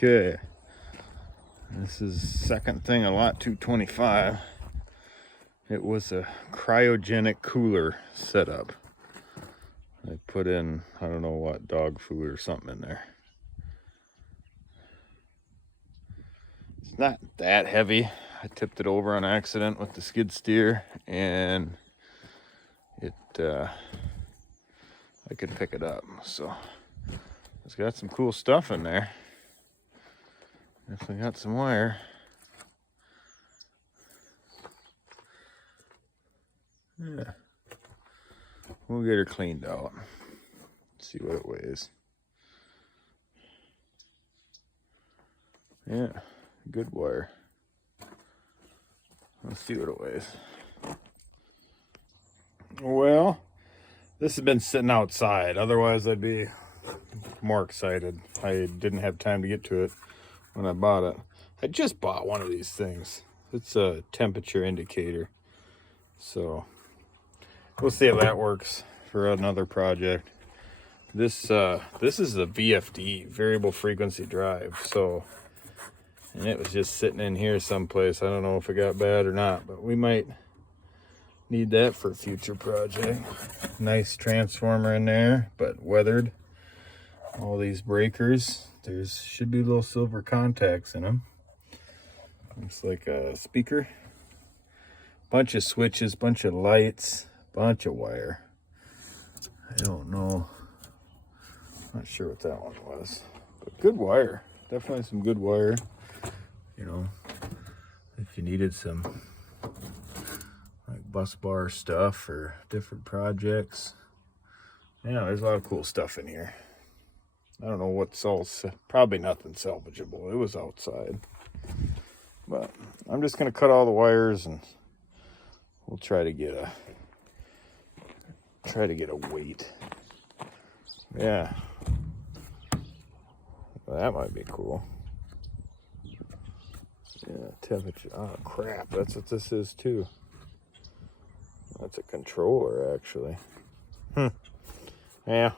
Okay, this is second thing on lot 225. It was a cryogenic cooler setup. I put in, I don't know what, dog food or something in there. It's not that heavy. I tipped it over on accident with the skid steer, and I could pick it up. So it's got some cool stuff in there. Definitely got some wire. Yeah. We'll get her cleaned out. See what it weighs. Yeah, good wire. Let's see what it weighs. Well, this has been sitting outside. Otherwise, I'd be more excited. I didn't have time to get to it when I bought it. I just bought one of these things. It's a temperature indicator. So we'll see if that works for another project. This is a VFD, variable frequency drive. So, and it was just sitting in here someplace. I don't know if it got bad or not, but we might need that for a future project. Nice transformer in there, but weathered. All these breakers, there's should be little silver contacts in them. Looks like a speaker. Bunch of switches, bunch of lights, bunch of wire. I don't know. Not sure what that one was, but good wire. Definitely some good wire. You know, if you needed some like bus bar stuff for different projects. Yeah, there's a lot of cool stuff in here. I don't know what's all, probably nothing salvageable. It was outside. But I'm just gonna cut all the wires and we'll try to get a weight. Yeah. Well, that might be cool. Yeah, temperature. Oh crap, that's what this is too. That's a controller actually. Yeah.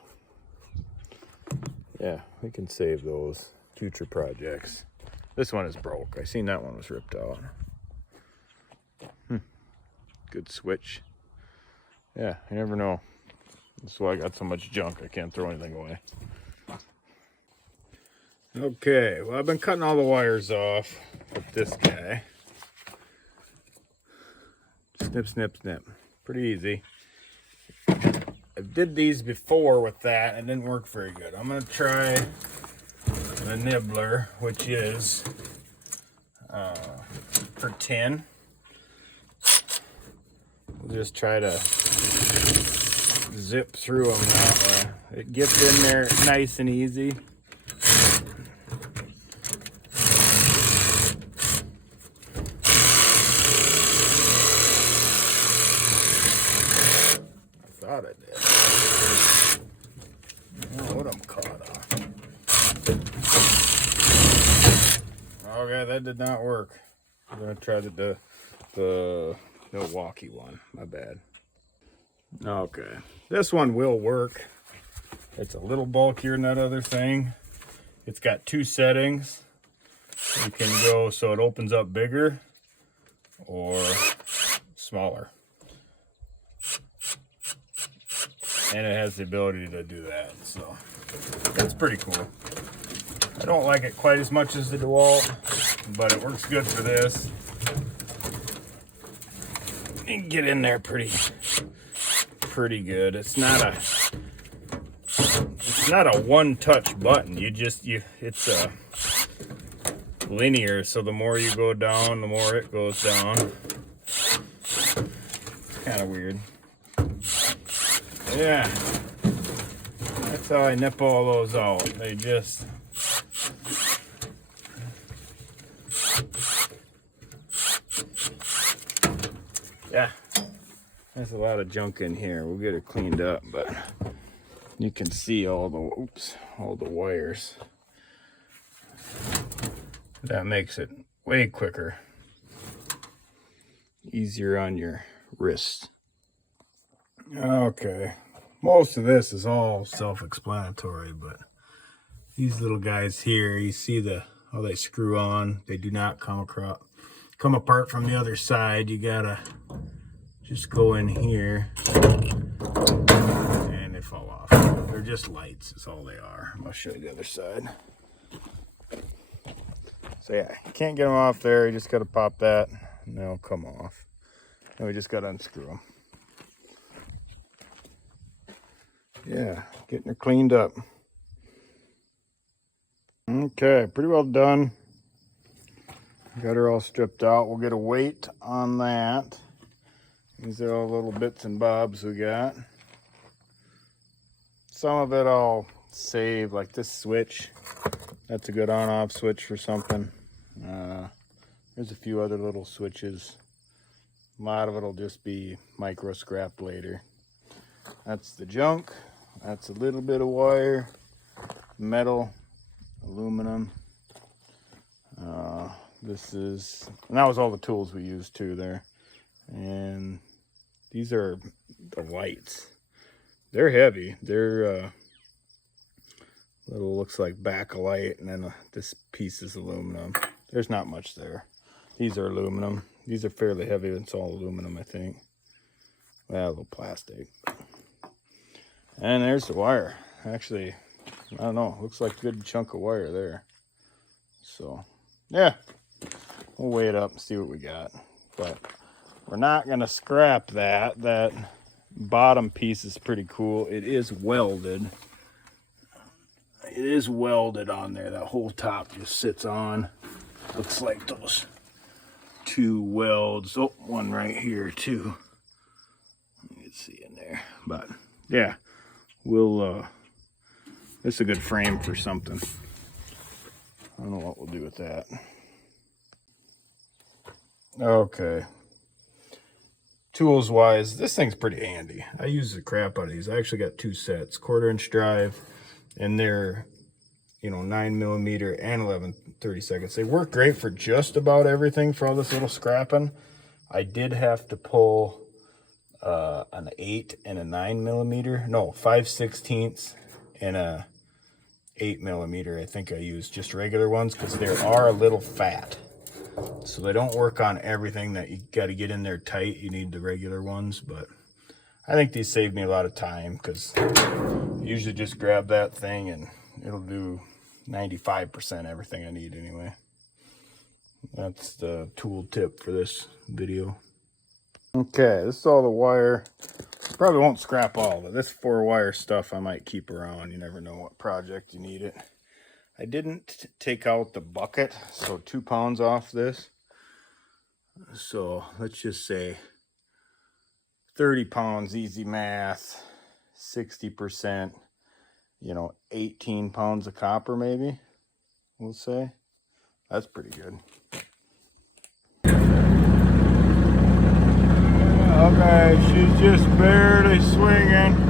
Yeah, we can save those future projects. This one is broke. I seen that one was ripped out. Good switch. Yeah, you never know. That's why I got so much junk. I can't throw anything away. Okay, well, I've been cutting all the wires off with this guy. Snip, snip, snip. Pretty easy. I did these before with that and it didn't work very good. I'm going to try the nibbler, which is for tin. We'll just try to zip through them that way. It gets in there nice and easy. I thought I did. I don't know what I'm caught on. Okay, that did not work. I'm gonna try the Milwaukee one. My bad. Okay, this one will work. It's a little bulkier than that other thing. It's got two settings. You can go so it opens up bigger or smaller. And it has the ability to do that, so that's pretty cool. I don't like it quite as much as the DeWalt, but it works good for this. You can get in there pretty good. It's not a one-touch button. It's a linear, so the more you go down, the more it goes down. It's kind of weird. Yeah, that's how I nip all those out. They just yeah, there's a lot of junk in here. We'll get it cleaned up, but you can see all the wires. That makes it way quicker, easier on your wrist. Okay, most of this is all self-explanatory, but these little guys here, you see how they screw on. They do not come apart from the other side. You gotta just go in here and they fall off. They're just lights, is all they are. I'll show you the other side. So yeah, you can't get them off there. You just gotta pop that and they'll come off. And we just gotta unscrew them. Yeah, getting her cleaned up. Okay, pretty well done. Got her all stripped out. We'll get a weight on that. These are all little bits and bobs we got. Some of it I'll save, like this switch. That's a good on-off switch for something. There's a few other little switches. A lot of it will just be micro scrapped later. That's the junk. That's a little bit of wire, metal, aluminum. And that was all the tools we used too there. And these are the lights. They're heavy. They're little, looks like bakelite, and then this piece is aluminum. There's not much there. These are aluminum. These are fairly heavy. It's all aluminum, I think. Well, a little plastic. And there's the wire. Actually, I don't know. Looks like a good chunk of wire there. So, yeah. We'll weigh it up and see what we got. But we're not going to scrap that. That bottom piece is pretty cool. It is welded. It is welded on there. That whole top just sits on. Looks like those two welds. Oh, one right here too. You can see in there. But yeah, we'll this is a good frame for something. I don't know what we'll do with that. Okay. Tools wise, this thing's pretty handy. I use the crap out of these. I actually got two sets, 1/4-inch drive, and they're, 9mm and 11/32. They work great for just about everything for all this little scrapping. I did have to pull an 8 and a 9mm. No, 5/16 and a 8mm. I think I used just regular ones because they are a little fat. So they don't work on everything that you got to get in there tight. You need the regular ones, but I think these saved me a lot of time because I usually just grab that thing and it'll do 95% everything I need anyway. That's the tool tip for this video. Okay, this is all the wire. Probably won't scrap all of it. This 4-wire stuff I might keep around. You never know what project you need it. I didn't take out the bucket, so 2 pounds off this. So let's just say 30 pounds, easy math, 60%, 18 pounds of copper maybe, we'll say. That's pretty good. Okay, she's just barely swinging.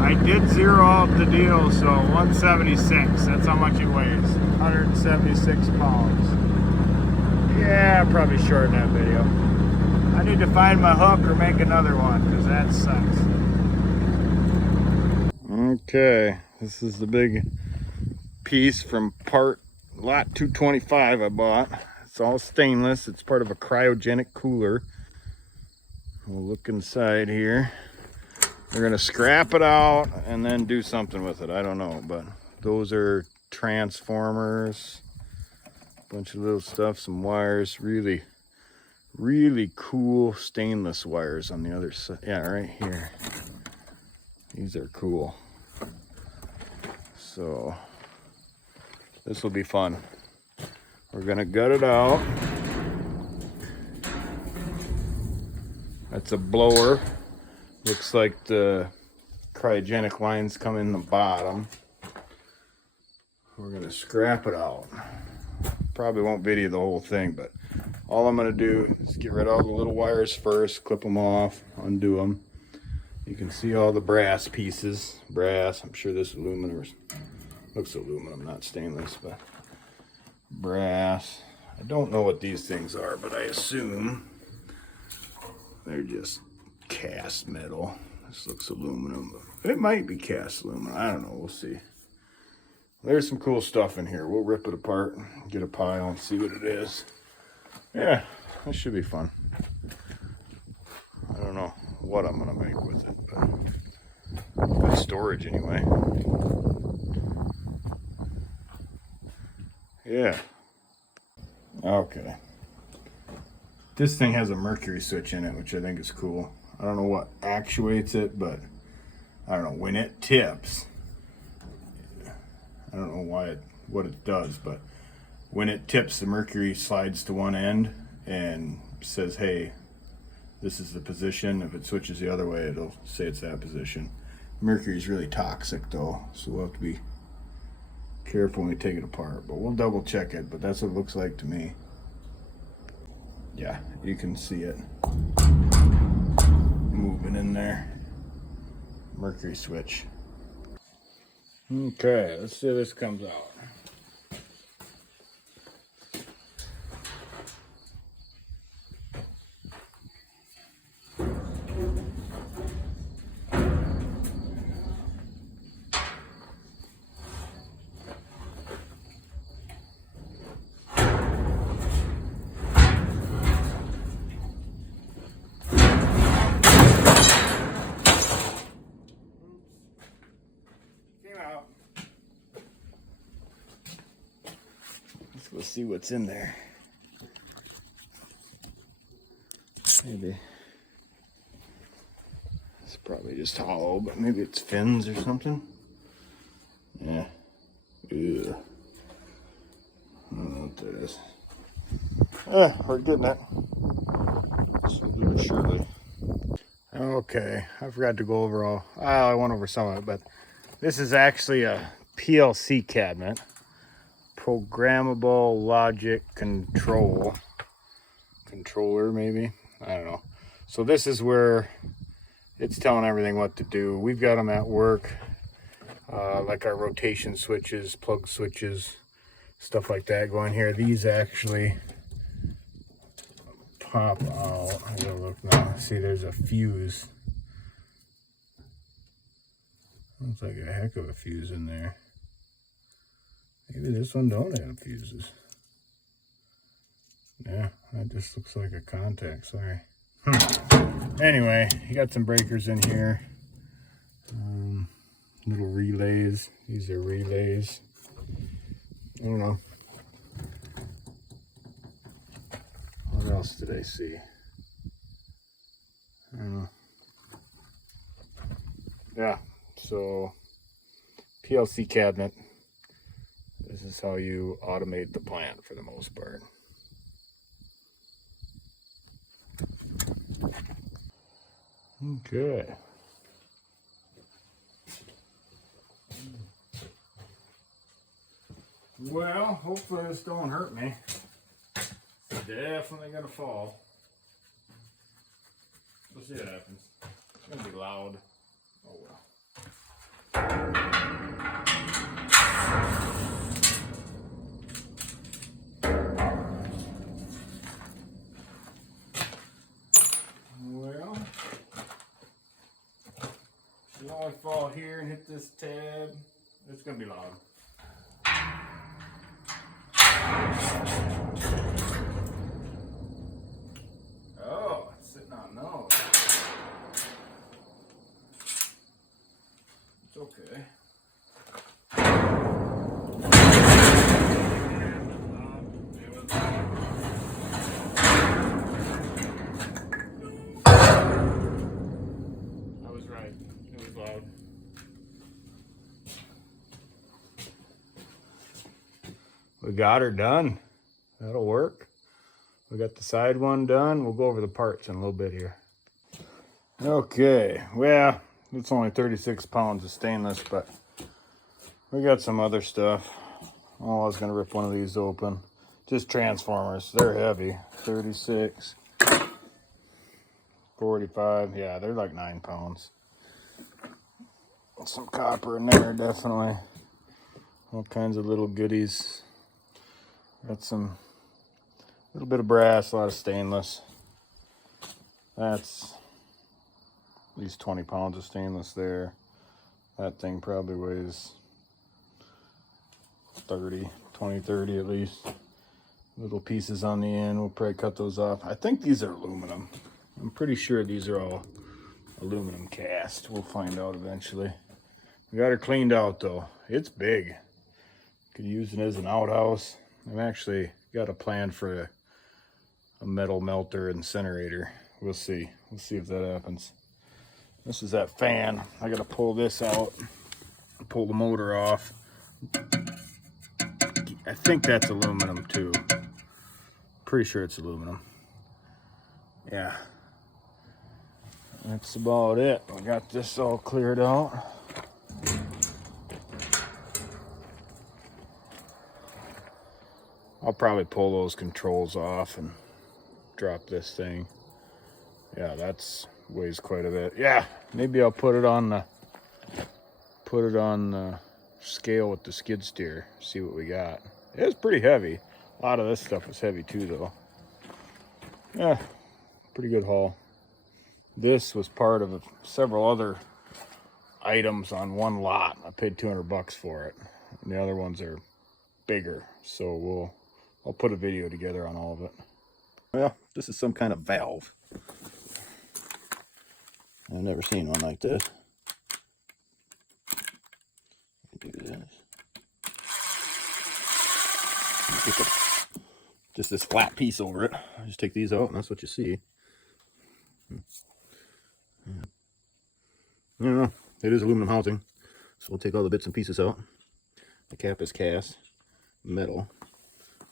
I did zero out the deal, so 176. That's how much it weighs. 176 pounds. Yeah, probably shorten that video. I need to find my hook or make another one, because that sucks. Okay, this is the big piece from lot 225 I bought. It's all stainless. It's part of a cryogenic cooler. We'll look inside here. We're gonna scrap it out and then do something with it. I don't know, but those are transformers, a bunch of little stuff, some wires, really, really cool stainless wires on the other side. Yeah, right here. These are cool. So this will be fun. We're gonna gut it out. That's a blower. Looks like the cryogenic lines come in the bottom. We're gonna scrap it out. Probably won't video the whole thing, but all I'm gonna do is get rid of all the little wires first, clip them off, undo them. You can see all the brass pieces. Brass, I'm sure this aluminum looks aluminum, not stainless, but brass. I don't know what these things are, but I assume they're just cast metal. This looks aluminum, but it might be cast aluminum. I don't know. We'll see. There's some cool stuff in here. We'll rip it apart, get a pile, and see what it is. Yeah, this should be fun. I don't know what I'm gonna make with it, but good storage anyway. Yeah. Okay. This thing has a mercury switch in it, which I think is cool. I don't know what actuates it, but I don't know, when it tips, I don't know what it does, but when it tips, the mercury slides to one end and says, hey, this is the position. If it switches the other way, it'll say it's that position. Mercury is really toxic though, so we'll have to be careful when we take it apart, but we'll double check it. But that's what it looks like to me. Yeah, you can see it moving in there. Mercury switch. Okay, let's see how this comes out. Let's go see what's in there. Maybe it's probably just hollow, but maybe it's fins or something. Yeah. Ew. I don't know what that is. We're getting it. Slowly but surely. Okay, I forgot to go over all. I went over some of it, but this is actually a PLC cabinet. Programmable logic controller, maybe. I don't know. So this is where it's telling everything what to do. We've got them at work, like our rotation switches, plug switches, stuff like that going here. These actually pop out. I gotta look now. See, there's a fuse. Looks like a heck of a fuse in there. Maybe this one don't have fuses. Yeah, that just looks like a contact, sorry. Anyway, you got some breakers in here. Little relays. These are relays. I don't know. What else did I see? I don't know. Yeah, so PLC cabinet. This is how you automate the plant for the most part. Okay. Well, hopefully this don't hurt me. It's definitely gonna fall. We'll see what happens. It's gonna be loud. Oh well. Well, if I fall here and hit this tab, it's gonna be loud. Oh, it's sitting on those. It's okay. I was right. It was loud. We got her done. That'll work. We got the side one done. We'll go over the parts in a little bit here. Okay, well, it's only 36 pounds of stainless, but we got some other stuff. Oh, I was gonna rip one of these open. Just transformers, they're heavy. 36, 45, yeah, they're like 9 pounds. Some copper in there, definitely. All kinds of little goodies. Got some little bit of brass, a lot of stainless. That's at least 20 pounds of stainless there. That thing probably weighs 30, 20, 30 at least. Little pieces on the end. We'll probably cut those off. I think these are aluminum. I'm pretty sure these are all aluminum cast. We'll find out eventually. We got her cleaned out though. It's big. Could use it as an outhouse. I've actually got a plan for a metal melter incinerator. We'll see. We'll see if that happens. This is that fan. I gotta pull this out, pull the motor off. I think that's aluminum too. Pretty sure it's aluminum. Yeah. That's about it. I got this all cleared out. I'll probably pull those controls off and drop this thing. Yeah, that's weighs quite a bit. Yeah, maybe I'll put it on the scale with the skid steer. See what we got. It's pretty heavy. A lot of this stuff was heavy too, though. Yeah, pretty good haul. This was part of several other items on one lot. I paid $200 for it. And the other ones are bigger, so I'll put a video together on all of it. Well, this is some kind of valve. I've never seen one like this. Do this. Just this flat piece over it. I just take these out, and that's what you see. Yeah. I don't know. It is aluminum housing, so we'll take all the bits and pieces out. The cap is cast metal.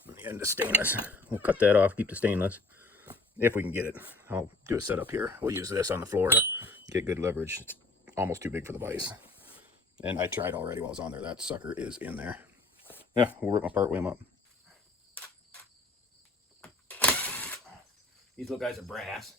And the end is stainless. We'll cut that off, keep the stainless, if we can get it. I'll do a setup here. We'll use this on the floor to get good leverage. It's almost too big for the vise. And I tried already while I was on there. That sucker is in there. Yeah, we'll rip them apart, weigh them up. These little guys are brass.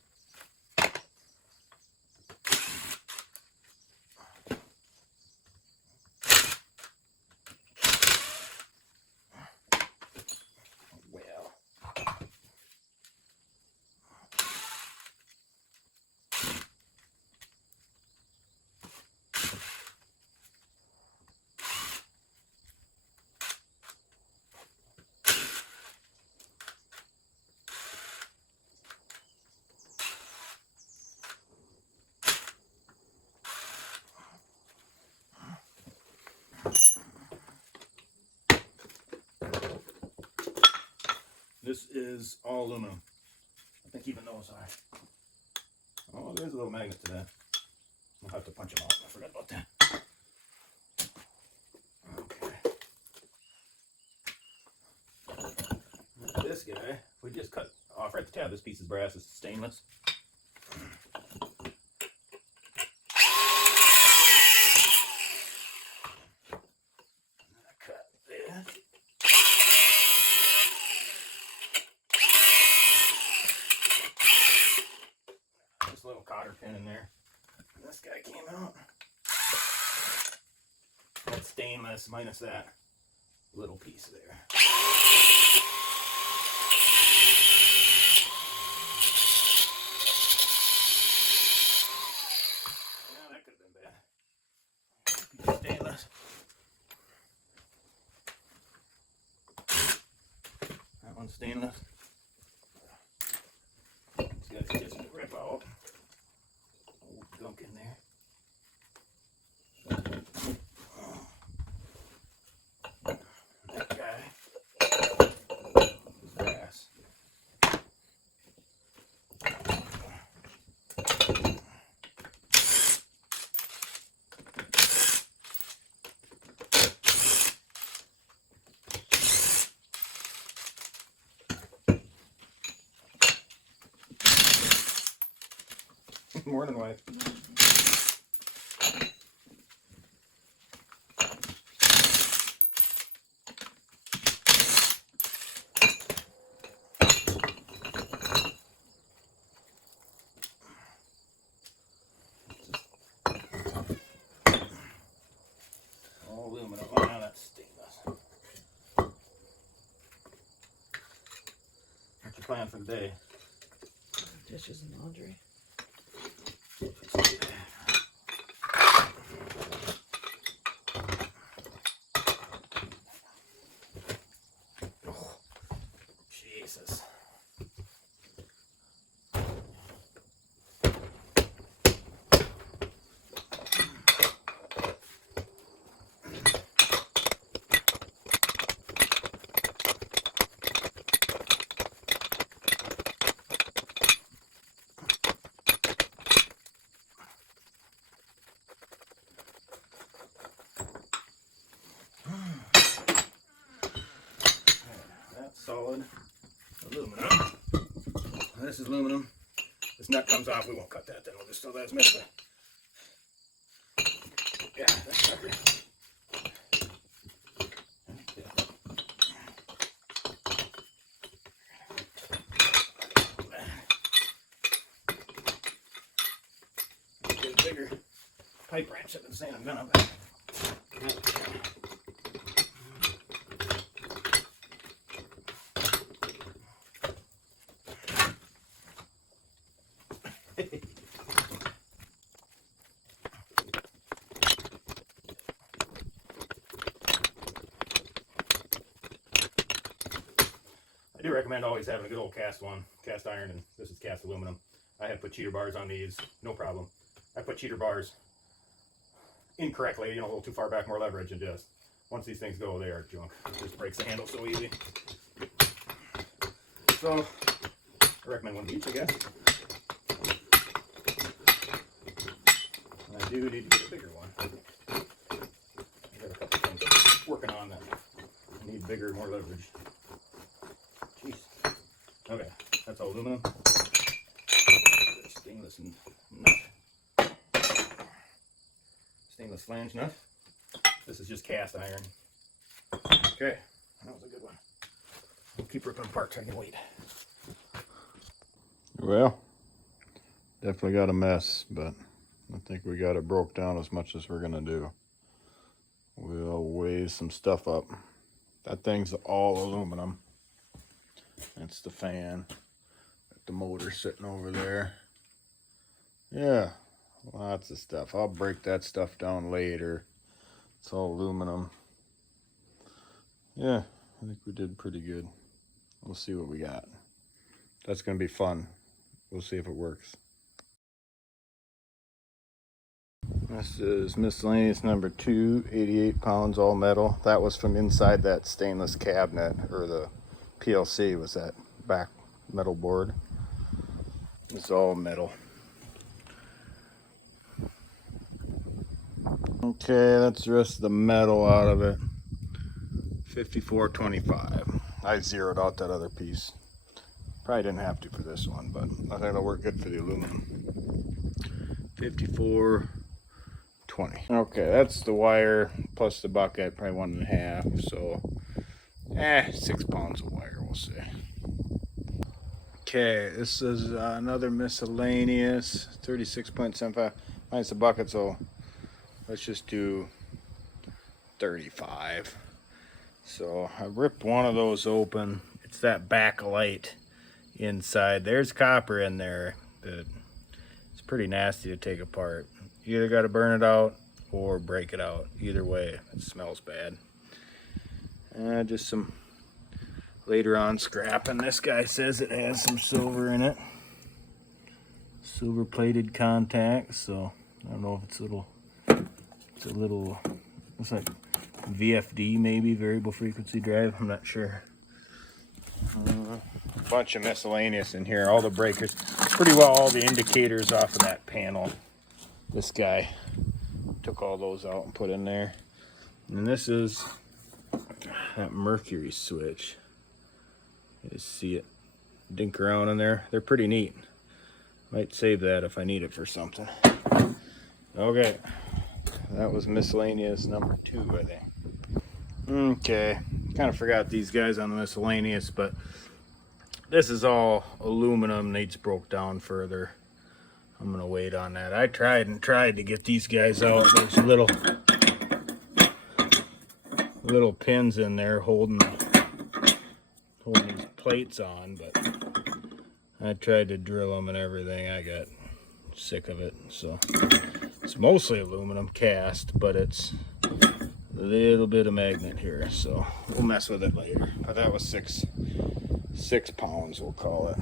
This is all aluminum. I think even those are. Oh, there's a little magnet to that. I'll have to punch them out. I forgot about that. Okay. This guy, we just cut off right at the tab. This piece is brass. This is stainless. Little cotter pin in there. And this guy came out. That's stainless minus that little piece there. Yeah, that could have been bad. Stainless. That one's stainless. This guy's just gonna rip out. Gunk in there. That guy is brass. Morning, wife. All aluminum. Oh, now that's stainless. What's your plan for the day? Dishes and laundry. basis. Solid aluminum. This is aluminum. This nut comes off. We won't cut that then. We'll just throw that as metal. Yeah, that's sucker. Get a bigger pipe wrench. I've been saying I'm gonna. I do recommend always having a good old cast iron, and this is cast aluminum. I have put cheater bars on these, no problem. I put cheater bars incorrectly, you know, a little too far back, more leverage, and just once these things go, they are junk. It just breaks the handle so easy. So I recommend one of each, I guess. And I do need to get a bigger one. I got a couple things I'm working on that need bigger, more leverage. Jeez. Okay, that's all aluminum. Stainless nut. Stainless flange nut. This is just cast iron. Okay, that was a good one. We'll keep ripping apart so I can wait. Well, definitely got a mess, but I think we got it broke down as much as we're gonna do. We'll weigh some stuff up. That thing's all aluminum. That's the fan. Got the motor sitting over there. Yeah, lots of stuff. I'll break that stuff down later. It's all aluminum. Yeah, I think we did pretty good. We'll see what we got. That's gonna be fun. We'll see if it works. This is miscellaneous number 2, 88 pounds, all metal. That was from inside that stainless cabinet, or the PLC was that back metal board. It's all metal. Okay, that's the rest of the metal out of it. 54.25. I zeroed out that other piece. Probably didn't have to for this one, but I think it'll work good for the aluminum. 54.20. Okay, that's the wire plus the bucket, probably 1.5. So, 6 pounds of wire, we'll see. Okay, this is another miscellaneous 36.75 minus the bucket, so let's just do 35. So I ripped one of those open. It's that backlight inside. There's copper in there that it's pretty nasty to take apart. You either got to burn it out or break it out. Either way, it smells bad. Just some later on scrap, and this guy says it has some silver in it. Silver plated contacts, so I don't know if it's a little, looks like VFD maybe, variable frequency drive, I'm not sure. A bunch of miscellaneous in here, all the breakers, pretty well all the indicators off of that panel. This guy took all those out and put in there. And this is that mercury switch. You just see it dink around in there. They're pretty neat. Might save that if I need it for something. Okay, that was miscellaneous number 2, I think. Okay, kind of forgot these guys on the miscellaneous, but this is all aluminum. Needs broke down further. I'm gonna wait on that. I tried to get these guys out. There's little pins in there holding these plates on, but I tried to drill them and everything. I got sick of it. So it's mostly aluminum cast, but it's a little bit of magnet here, so we'll mess with it later. But that was 6 pounds, we'll call it,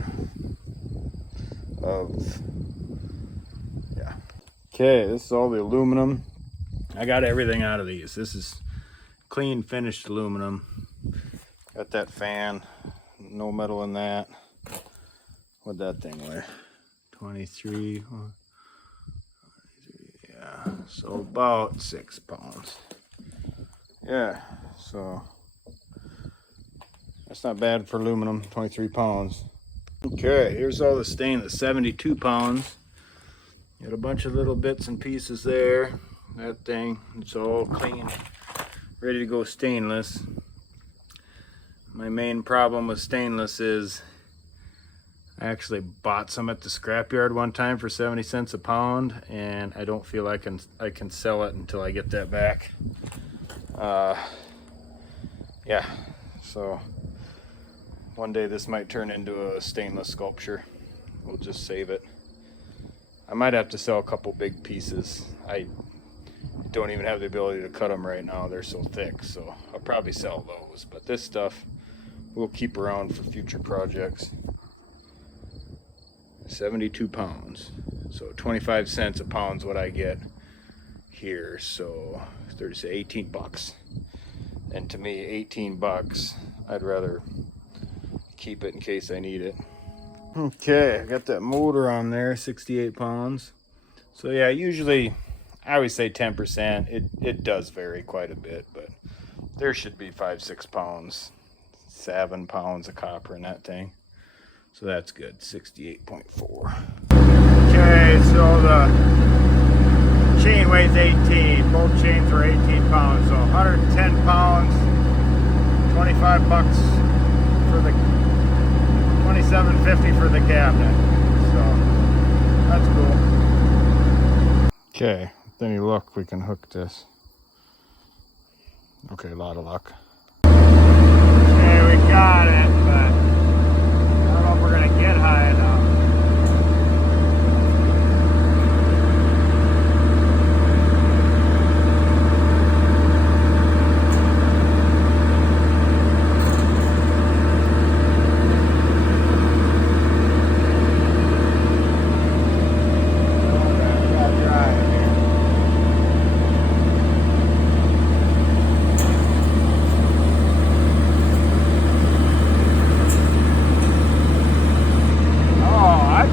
of, yeah. Okay, this is all the aluminum. I got everything out of these. This is clean finished aluminum. Got that fan, no metal in that. What'd that thing weigh? 23, yeah, so about 6 pounds. Yeah, so that's not bad for aluminum, 23 pounds. Okay, here's all the stainless, 72 pounds. Got a bunch of little bits and pieces there. That thing, it's all clean, ready to go stainless. My main problem with stainless is I actually bought some at the scrapyard one time for 70 cents a pound, and I don't feel I can sell it until I get that back. Yeah, so one day this might turn into a stainless sculpture. We'll just save it. I might have to sell a couple big pieces. I don't even have the ability to cut them right now. They're so thick, so I'll probably sell those. But this stuff we'll keep around for future projects. 72 pounds. So 25 cents a pound's what I get here. So 30, 18 bucks. And to me, 18 bucks, I'd rather keep it in case I need it. Okay, I got that motor on there, 68 pounds. So yeah, usually I always say 10%. It does vary quite a bit, but there should be 5-6 pounds, 7 pounds of copper in that thing. So that's good, 68.4. Okay, so the chain weighs 18. Both chains were 18 pounds, so 110 pounds, 25 bucks for the $27.50 for the cabinet. So that's cool. Okay, with any luck we can hook this. Okay, a lot of luck. Okay, we got it, but I don't know if we're gonna get high enough.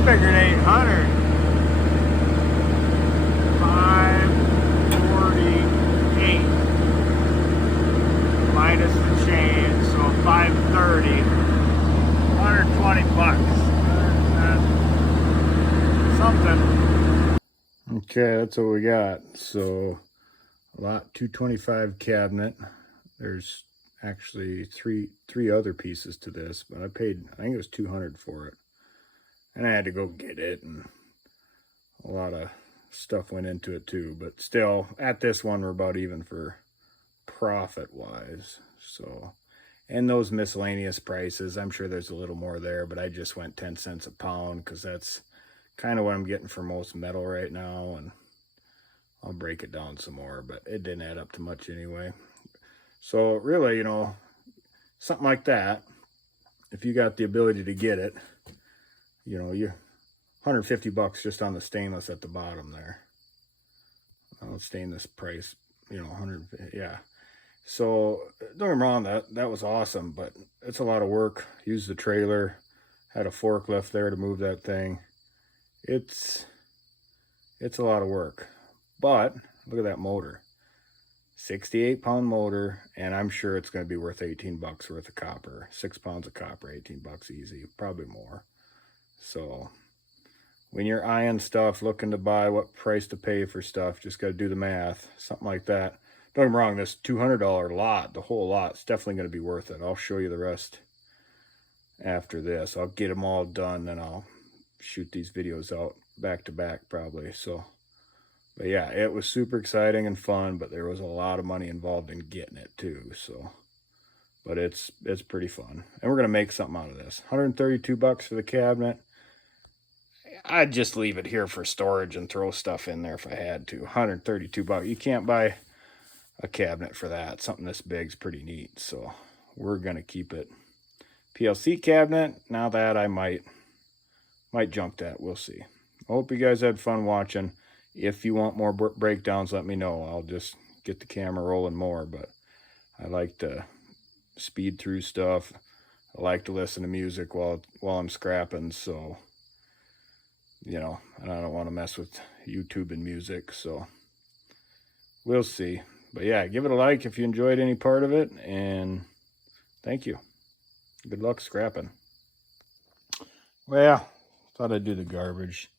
Figured 800. 548 minus the chain, so 530. 120 bucks. Something. Okay, that's what we got. So lot 225 cabinet. There's actually three other pieces to this, but I think it was 200 for it. And I had to go get it, and a lot of stuff went into it too. But still, at this one, we're about even for profit-wise. So, and those miscellaneous prices, I'm sure there's a little more there, but I just went 10 cents a pound because that's kind of what I'm getting for most metal right now. And I'll break it down some more, but it didn't add up to much anyway. So really, you know, something like that, if you got the ability to get it, you know, you're 150 bucks just on the stainless at the bottom there. Stainless price, you know, 100, yeah. So don't get me wrong, that was awesome, but it's a lot of work. Used the trailer, had a forklift there to move that thing. It's a lot of work, but look at that motor, 68 pound motor, and I'm sure it's going to be worth 18 bucks worth of copper. 6 pounds of copper, 18 bucks easy, probably more. So when you're eyeing stuff, looking to buy, what price to pay for stuff, just got to do the math, something like that. Don't get me wrong, this $200 lot, the whole lot's definitely going to be worth it. I'll show you the rest after this. I'll get them all done, and I'll shoot these videos out back to back probably. So, but yeah, it was super exciting and fun, but there was a lot of money involved in getting it too. So, but it's pretty fun, and we're going to make something out of this. 132 bucks for the cabinet. I'd just leave it here for storage and throw stuff in there if I had to. 132 bucks. You can't buy a cabinet for that. Something this big's pretty neat. So we're going to keep it. PLC cabinet. Now that I might junk that. We'll see. I hope you guys had fun watching. If you want more breakdowns, let me know. I'll just get the camera rolling more, but I like to speed through stuff. I like to listen to music while I'm scrapping, so you know, and I don't want to mess with YouTube and music, so we'll see. But yeah, give it a like if you enjoyed any part of it, and thank you. Good luck scrapping. Well, thought I'd do the garbage.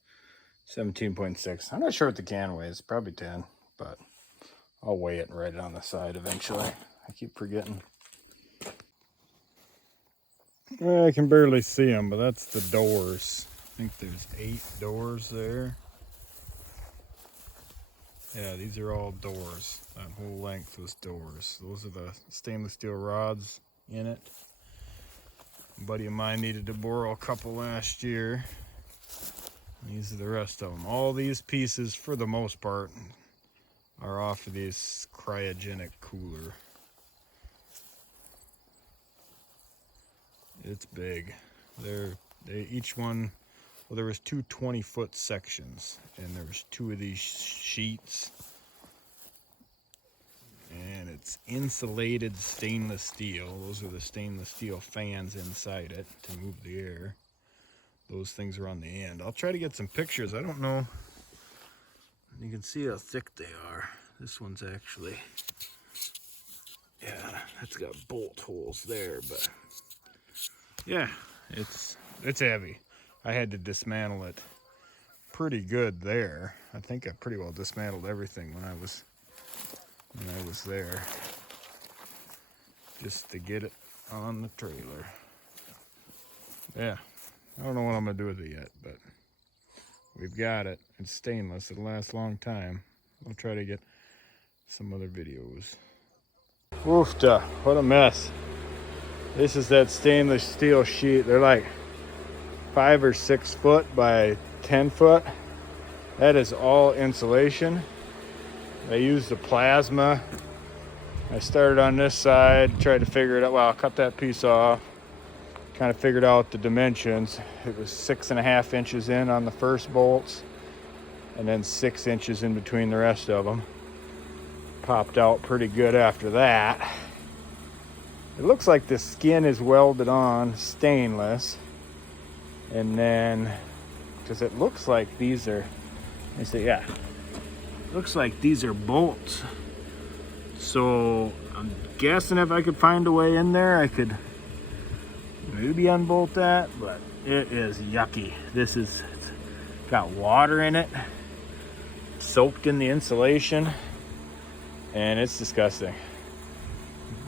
17.6. I'm not sure what the can weighs. Probably 10, but I'll weigh it and write it on the side eventually. I keep forgetting. Well, I can barely see them, but that's the doors. I think there's 8 doors there. Yeah, these are all doors. That whole length was doors. Those are the stainless steel rods in it. A buddy of mine needed to borrow a couple last year. These are the rest of them. All these pieces, for the most part, are off of this cryogenic cooler. It's big. Each one, well, there was 2 20-foot sections, and there was 2 of these sheets. And it's insulated stainless steel. Those are the stainless steel fans inside it to move the air. Those things are on the end. I'll try to get some pictures. I don't know. You can see how thick they are. This one's actually, yeah, it's got bolt holes there, but yeah, it's heavy. I had to dismantle it pretty good there. I think I pretty well dismantled everything when I was there, just to get it on the trailer. Yeah, I don't know what I'm gonna do with it yet, but we've got it. It's stainless. It'll last a long time. I'll try to get some other videos. Woofta, what a mess. This is that stainless steel sheet. They're like 5 or 6 foot by 10 foot. That is all insulation. They used the plasma. I started on this side, tried to figure it out. Well, I cut that piece off. Kind of figured out the dimensions. It was 6.5 inches in on the first bolts, and then 6 inches in between the rest of them. Popped out pretty good after that. It looks like the skin is welded on stainless, and then, because it looks like these are, I say, yeah, looks like these are bolts. So I'm guessing if I could find a way in there, I could maybe unbolt that, but it is yucky. This is, it's got water in it, soaked in the insulation, and it's disgusting.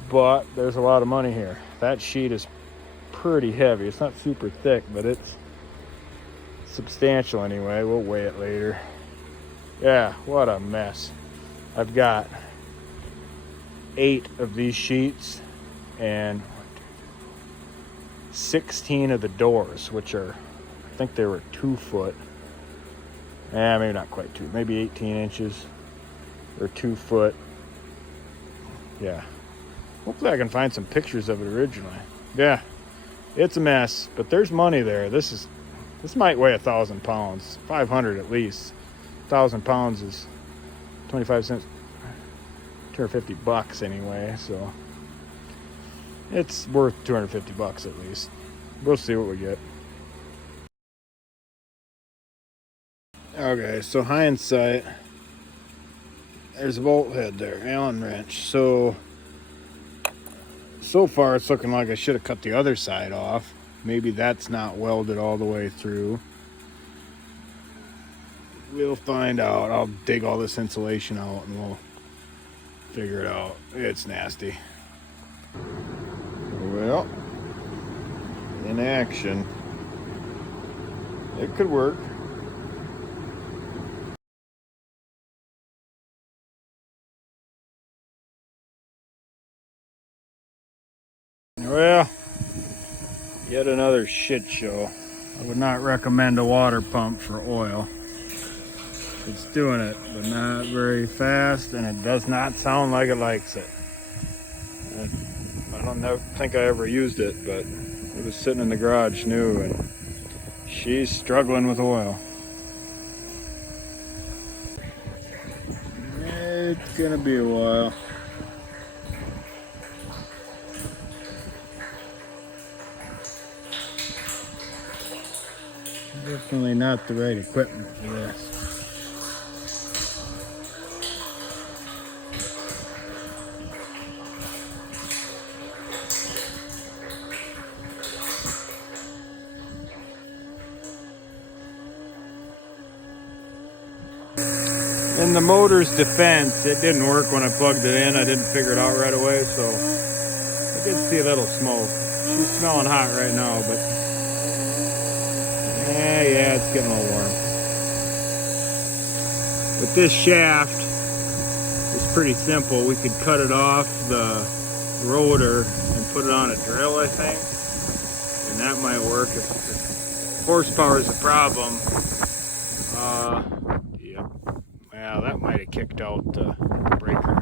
But there's a lot of money here. That sheet is pretty heavy. It's not super thick, but it's substantial anyway. We'll weigh it later. Yeah, what a mess. I've got 8 of these sheets and 16 of the doors, which are, I think they were 2 foot. Maybe not quite 2, maybe 18 inches or 2 foot. Yeah. Hopefully I can find some pictures of it originally. Yeah, it's a mess, but there's money there. This might weigh 1,000 pounds, 500 at least. 1,000 pounds is 25 cents, 250 bucks anyway, so it's worth 250 bucks at least. We'll see what we get. Okay, so hindsight, there's a bolt head there, Allen wrench. So far it's looking like I should have cut the other side off. Maybe that's not welded all the way through. We'll find out. I'll dig all this insulation out and we'll figure it out. It's nasty. Well, in action. It could work. Well, yet another shit show. I would not recommend a water pump for oil. It's doing it, but not very fast, and it does not sound like it likes it. I don't think I ever used it, but it was sitting in the garage new, and she's struggling with oil. It's gonna be a while. Definitely not the right equipment for this. In the motor's defense, it didn't work when I plugged it in. I didn't figure it out right away, so I did see a little smoke. She's smelling hot right now, but yeah, it's getting a little warm. But this shaft is pretty simple. We could cut it off the rotor and put it on a drill, I think, and that might work. If horsepower is a problem, yep. Yeah, that might have kicked out the breaker.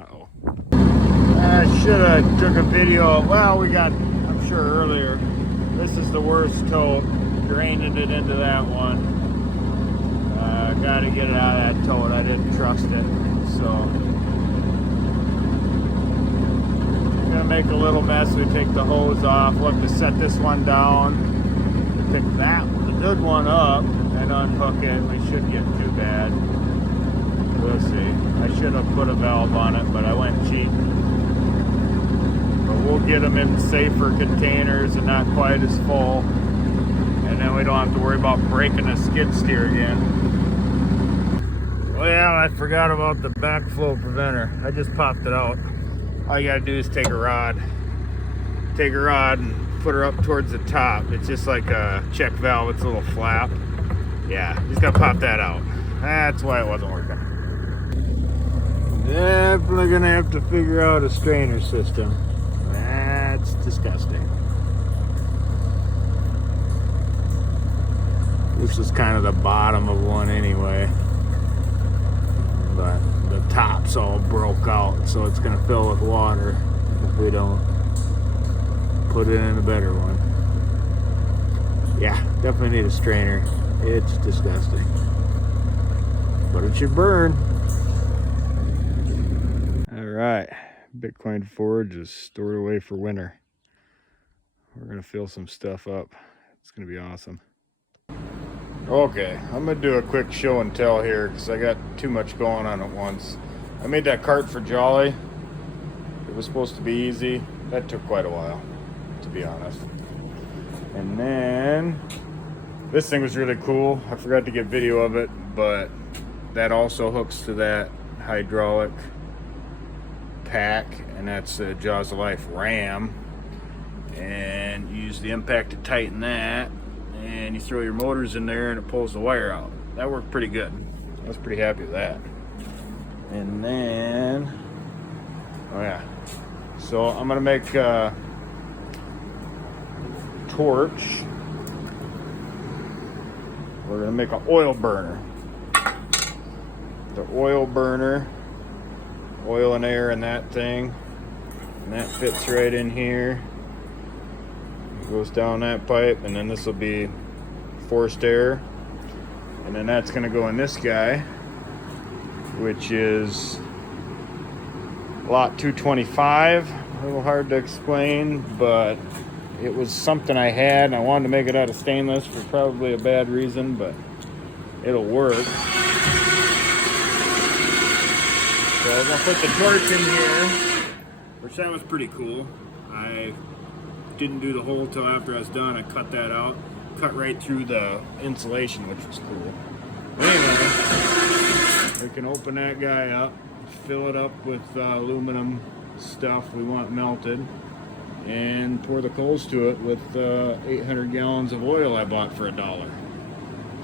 Uh-oh. I should have took a video. Well, we got, I'm sure earlier, this is the worst tote. Drained it into that one. Got to get it out of that tote. I didn't trust it. So, I'm going to make a little mess. We take the hose off. We'll have to set this one down. Pick that one, the good one up, and unhook it. We shouldn't get too bad. We'll see. I should have put a valve on it, but I went cheap. But we'll get them in safer containers and not quite as full. And then we don't have to worry about breaking the skid steer again. Well, I forgot about the backflow preventer. I just popped it out. All you gotta do is take a rod and put her up towards the top. It's just like a check valve. It's a little flap. Yeah, just gotta pop that out. That's why it wasn't working. Definitely gonna have to figure out a strainer system. That's disgusting. This is kind of the bottom of one anyway. But the top's all broke out, so it's gonna fill with water if we don't put it in a better one. Yeah, definitely need a strainer. It's disgusting, but it should burn. All right, Bitcoin Forge is stored away for winter. We're gonna fill some stuff up. It's gonna be awesome. Okay, I'm gonna do a quick show and tell here because I got too much going on at once. I made that cart for Jolly. It was supposed to be easy. That took quite a while, to be honest. And then this thing was really cool. I forgot to get video of it, but that also hooks to that hydraulic pack, and that's a Jaws of Life ram. And you use the impact to tighten that. And you throw your motors in there and it pulls the wire out. That worked pretty good. I was pretty happy with that. And then, oh yeah. So I'm gonna make a torch. We're gonna make an oil burner. The oil burner, oil and air in that thing. And that fits right in here. Goes down that pipe, and then this will be forced air, and then that's going to go in this guy, which is lot 225. A little hard to explain, but it was something I had and I wanted to make it out of stainless for probably a bad reason, but it'll work. So I'm going to put the torch in here, which that was pretty cool. I didn't do the hole till after I was done. I cut that out, cut right through the insulation, which was cool. Anyway, we can open that guy up, fill it up with aluminum stuff we want melted, and pour the coals to it with 800 gallons of oil I bought for $1.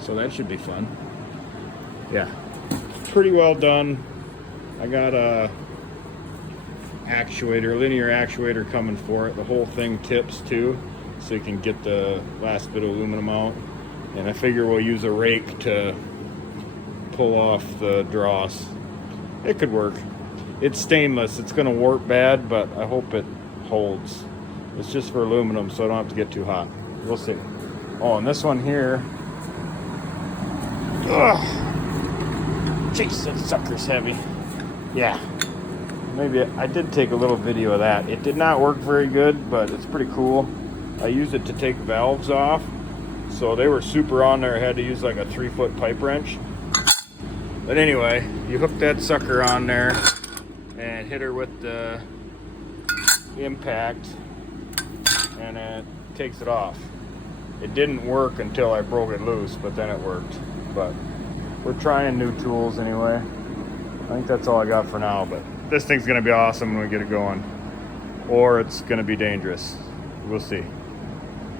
So that should be fun. Yeah, pretty well done. I got a linear actuator coming for it. The whole thing tips too, so you can get the last bit of aluminum out. And I figure we'll use a rake to pull off the dross. It could work. It's stainless. It's gonna warp bad, but I hope it holds. It's just for aluminum, so I don't have to get too hot. We'll see. Oh, and this one here. Ugh. Jeez, that sucker's heavy. Yeah. Maybe I did take a little video of that. It did not work very good, but it's pretty cool. I used it to take valves off. So they were super on there. I had to use like a 3-foot pipe wrench. But anyway, you hook that sucker on there and hit her with the impact, and it takes it off. It didn't work until I broke it loose, but then it worked. But we're trying new tools anyway. I think that's all I got for now, but this thing's gonna be awesome when we get it going. Or it's gonna be dangerous. We'll see.